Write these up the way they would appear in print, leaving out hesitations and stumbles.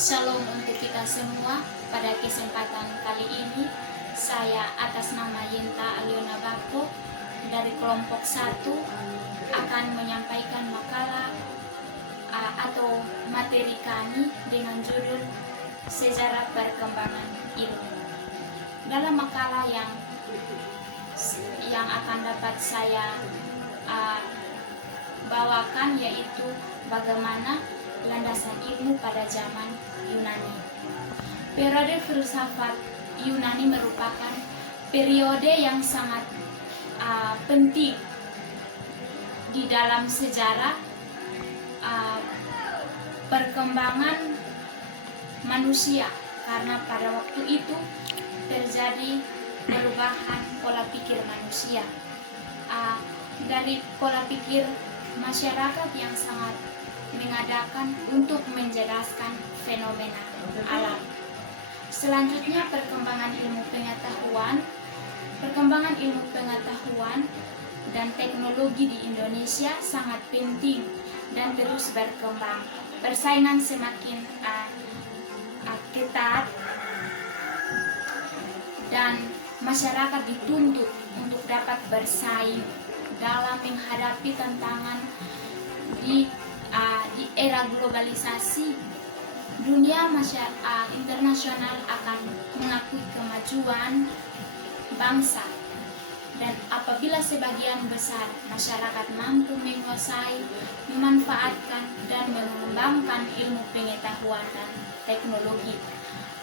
Shalom untuk kita semua. Pada kesempatan kali ini, saya atas nama Yenta Aliona Bako dari kelompok 1 akan menyampaikan makalah atau materi kami dengan judul Sejarah Perkembangan Ilmu. Dalam makalah yang akan dapat saya bawakan yaitu bagaimana landasan ilmu pada zaman Yunani. Periode filsafat Yunani merupakan periode yang sangat penting di dalam sejarah perkembangan manusia, karena pada waktu itu terjadi perubahan pola pikir manusia dari pola pikir masyarakat yang sangat mengadakan untuk menjelaskan fenomena alam. Selanjutnya perkembangan ilmu pengetahuan dan teknologi di Indonesia sangat penting dan terus berkembang. Persaingan semakin ketat dan masyarakat dituntut untuk dapat bersaing dalam menghadapi tantangan di era globalisasi. Dunia internasional akan mengakui kemajuan bangsa, dan apabila sebagian besar masyarakat mampu menguasai, memanfaatkan, dan mengembangkan ilmu pengetahuan dan teknologi,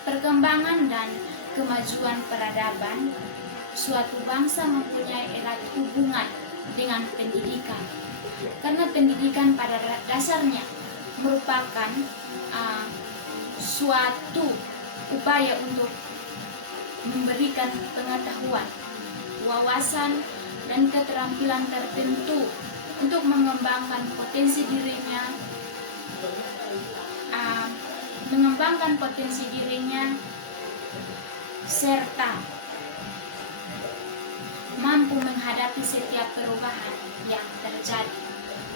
perkembangan dan kemajuan peradaban, suatu bangsa mempunyai erat hubungan dengan pendidikan. Karena pendidikan pada dasarnya merupakan suatu upaya untuk memberikan pengetahuan, wawasan, dan keterampilan tertentu untuk mengembangkan potensi dirinya, serta mampu menghadapi setiap perubahan yang terjadi.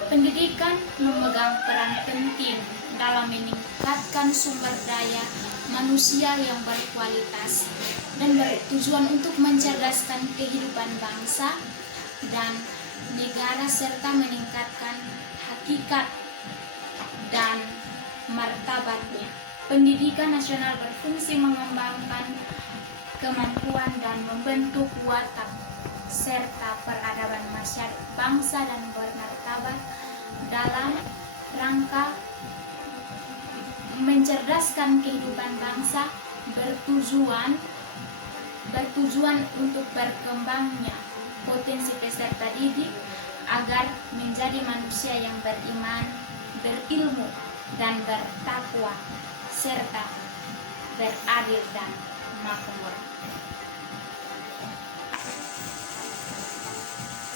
Pendidikan memegang peran penting dalam meningkatkan sumber daya manusia yang berkualitas dan bertujuan untuk mencerdaskan kehidupan bangsa dan negara, serta meningkatkan hakikat dan martabatnya. Pendidikan nasional berfungsi mengembangkan kemampuan dan membentuk watak serta peradaban bangsa dan bermartabat dalam rangka mencerdaskan kehidupan bangsa, bertujuan untuk berkembangnya potensi peserta didik agar menjadi manusia yang beriman, berilmu, dan bertakwa, serta beradil dan makmur.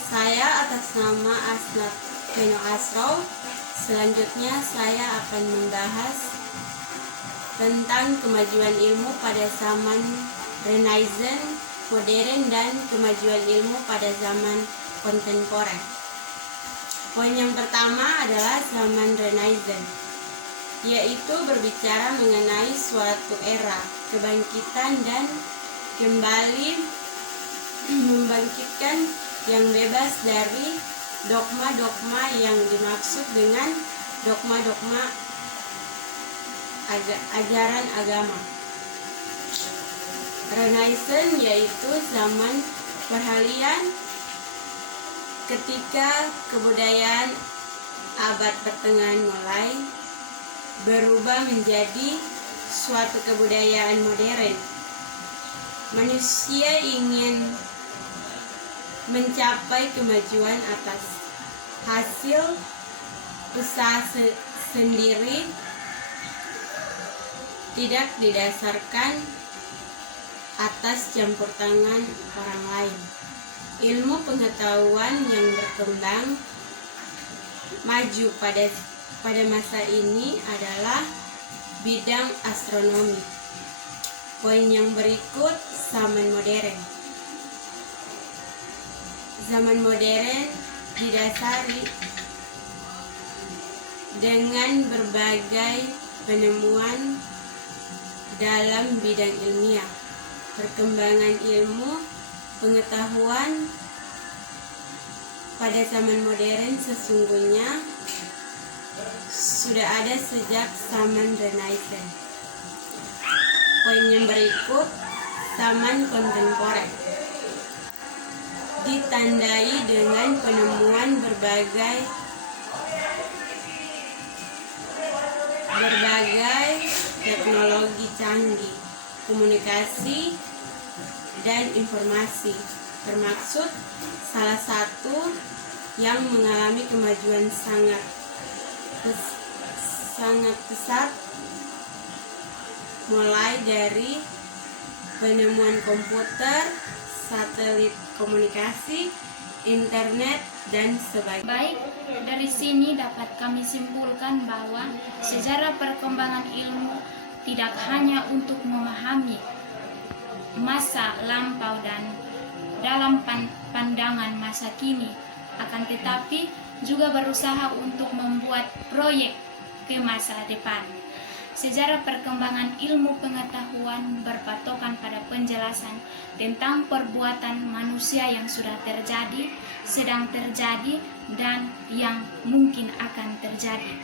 Saya atas nama Asnat Beno Asro. Selanjutnya saya akan membahas tentang kemajuan ilmu pada zaman Renaissance modern dan kemajuan ilmu pada zaman kontemporer. Poin yang pertama adalah zaman Renaissance, yaitu berbicara mengenai suatu era kebangkitan dan kembali membangkitkan yang bebas dari dogma-dogma yang dimaksud dengan dogma-dogma ajaran agama. Renaissance yaitu zaman peralihan ketika kebudayaan abad pertengahan mulai berubah menjadi suatu kebudayaan modern. Manusia ingin mencapai kemajuan atas hasil usaha sendiri, tidak didasarkan atas campur tangan orang lain. Ilmu pengetahuan yang berkembang maju pada masa ini adalah bidang astronomi. Poin yang berikut, zaman modern. Zaman modern didasari dengan berbagai penemuan dalam bidang ilmiah. Perkembangan ilmu pengetahuan pada zaman modern sesungguhnya sudah ada sejak zaman Renaissance. Poin yang berikut, zaman kontemporer ditandai dengan penemuan berbagai teknologi canggih, komunikasi dan informasi, termasuk salah satu yang mengalami kemajuan sangat pesat, mulai dari penemuan komputer, satelit komunikasi, internet, dan sebagainya. Baik, dari sini dapat kami simpulkan bahwa sejarah perkembangan ilmu tidak hanya untuk memahami masa lampau dan dalam pandangan masa kini, akan tetapi juga berusaha untuk membuat proyek ke masa depan. Sejarah perkembangan ilmu pengetahuan berpatokan pada penjelasan tentang perbuatan manusia yang sudah terjadi, sedang terjadi, dan yang mungkin akan terjadi.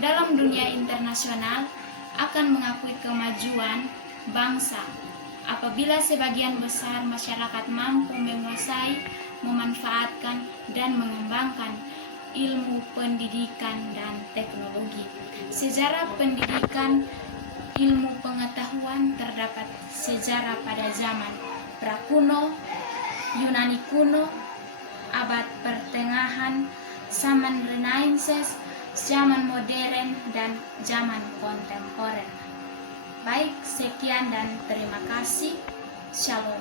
Dalam dunia internasional akan mengakui kemajuan bangsa apabila sebagian besar masyarakat mampu menguasai, memanfaatkan, dan mengembangkan ilmu pendidikan dan teknologi. Sejarah pendidikan ilmu pengetahuan terdapat sejarah pada zaman prakuno, Yunani kuno, abad pertengahan, zaman Renaissance, zaman modern, dan zaman kontemporer. Baik, sekian dan terima kasih. Shalom.